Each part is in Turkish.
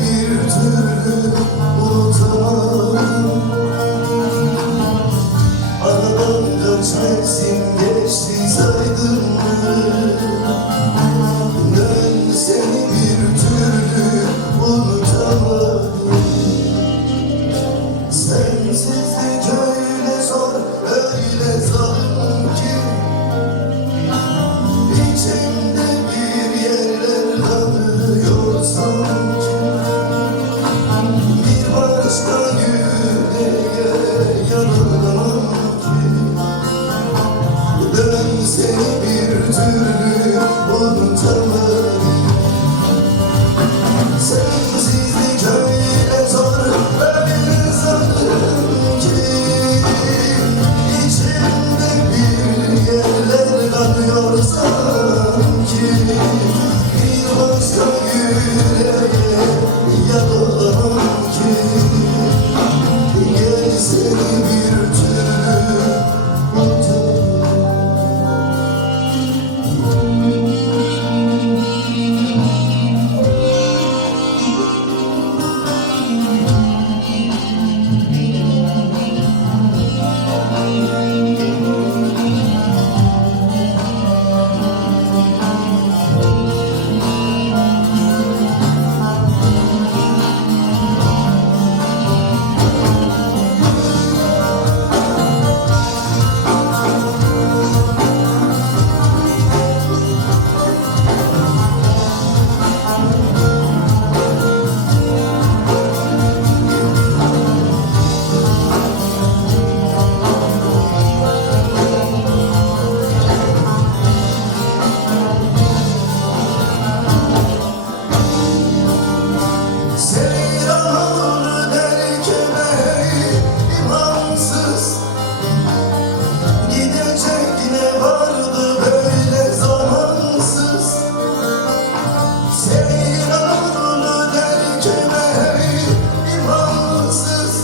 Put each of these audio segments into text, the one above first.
bir türlü unutamadım. Aradan kaç mevsim geçti saydın mı? Ben seni bir türlü unutamadım. Sensizlik öyle zor, öyle zalim ki İçimde bir yerler kanıyor sanki. Bir başka yüreğe yaralamam ki. Ben seni bir türlü unutamadım. Sensizlik öyle zor, öyle zalim ki İçimde bir yerler kanıyor sanki. Bir başka yüreğe yaralamam ki. Gel seni bir türlü unutamam. Seyran derken ey imansız, gidecek ne vardı böyle zamansız. Seyran derken ey imansız,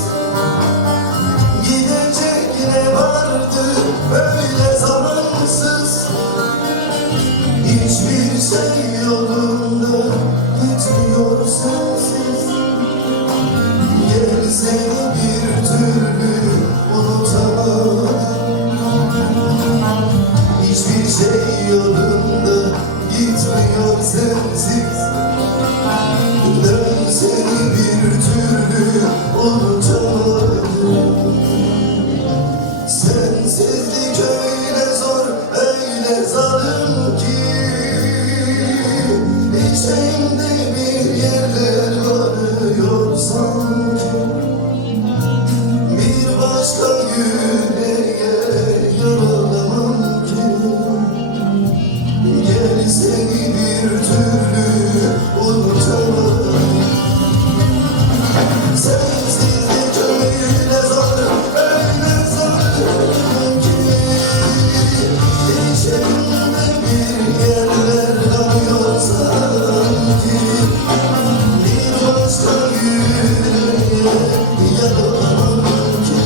gidecek ne vardı böyle zamansız. Hiçbir şey yolunda gitmiyor sensiz. Gel seni bir türlü unutamadım. Hiçbir şey yolunda gitmiyor sensiz. Ben seni bir türlü unutamadım. Sensizlik öyle zor, öyle zalim ki İçimde bir yerler varıyor sanki. Bir başka yüreğe yaralamam ki. Gel seni bir türlü unutamadım. Sensizlik öyle zor, öyle zalim ki İçimde bir yerler kanıyor sanki. Bir başka yüreğe yaralamam ki.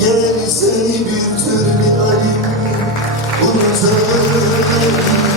Gel seni bir türlü alim unutamadım.